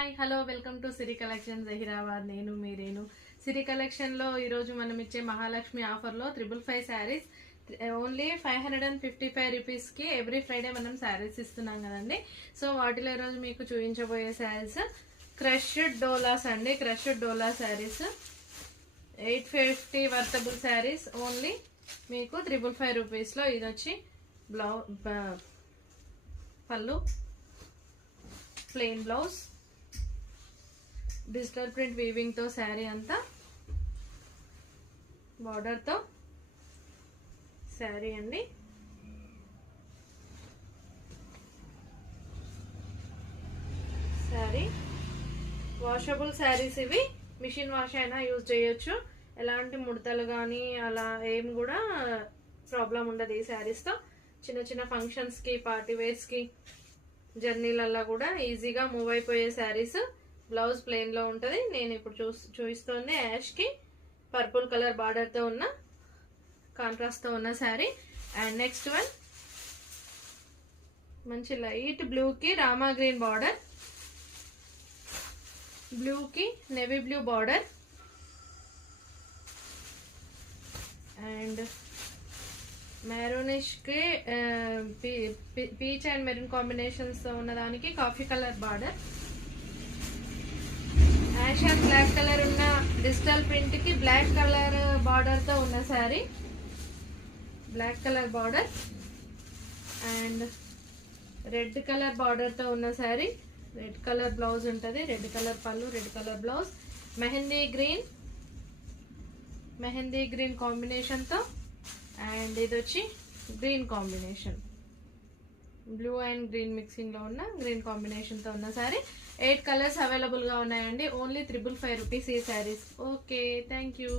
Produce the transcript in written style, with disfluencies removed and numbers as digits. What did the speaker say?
Hi hello welcome to Siri collection Zaheerabad. నేను మీరేను. సిరి కలెక్షన్లో ఈరోజు మనం ఇచ్చే మహాలక్ష్మి ఆఫర్లో 555 శారీస్ ఓన్లీ 555 రూపీస్కి ఎవ్రీ ఫ్రైడే మనం శారీస్ ఇస్తున్నాం కదండి. సో వాటిలో ఈరోజు మీకు చూపించబోయే శారీస్ క్రష్డ్ డోలాస్ అండి. క్రష్డ్ డోలా శారీస్ 850 వర్తబుల్ శారీస్ ఓన్లీ మీకు 555 రూపీస్లో. ఇది వచ్చి పళ్ళు, plain blouse, digital print weaving తో శారీ అంతా, బార్డర్ తో శారీ అండి. శారీ వాషబుల్ శారీస్ ఇవి. మిషన్ వాష్ అయినా యూజ్ చేయొచ్చు. ఎలాంటి ముడతలు కానీ అలా ఏం కూడా ప్రాబ్లం ఉండదు ఈ శారీస్తో. చిన్న చిన్న ఫంక్షన్స్కి, పార్టీ వేర్స్కి, జర్నీలల్లో కూడా ఈజీగా మూవ్ అయిపోయే శారీస్. బ్లౌజ్ ప్లెయిన్ లో ఉంటుంది. నేను ఇప్పుడు చూపిస్తోంది యాష్ కి పర్పుల్ కలర్ బార్డర్ తో ఉన్న, కాంట్రాస్ట్ తో ఉన్న శారీ. అండ్ నెక్స్ట్ వన్ మంచి లైట్ బ్లూ కి రామా గ్రీన్ బార్డర్, బ్లూ కి navy blue border, and maroonish కి పీచ్ అండ్ మెరూన్ కాంబినేషన్స్ తో ఉన్న దానికి coffee colour border, ash and black colour ఉన్న డిజిటల్ ప్రింట్ కి బ్లాక్ కలర్ బార్డర్ తో ఉన్న sari, black colour border, and red colour border తో ఉన్న శారీ. రెడ్ కలర్ బ్లౌజ్ ఉంటుంది, రెడ్ కలర్ పళ్ళు, red colour blouse, mehndi green combination తో, అండ్ ఇది వచ్చి green combination, blue and green mixing లో ఉన్న గ్రీన్ కాంబినేషన్ తో ఉన్న శారీ. 8 కలర్స్ అవైలబుల్ గా ఉన్నాయండి. ఓన్లీ 555 రూపీస్ ఈ శారీస్. Okay, thank you.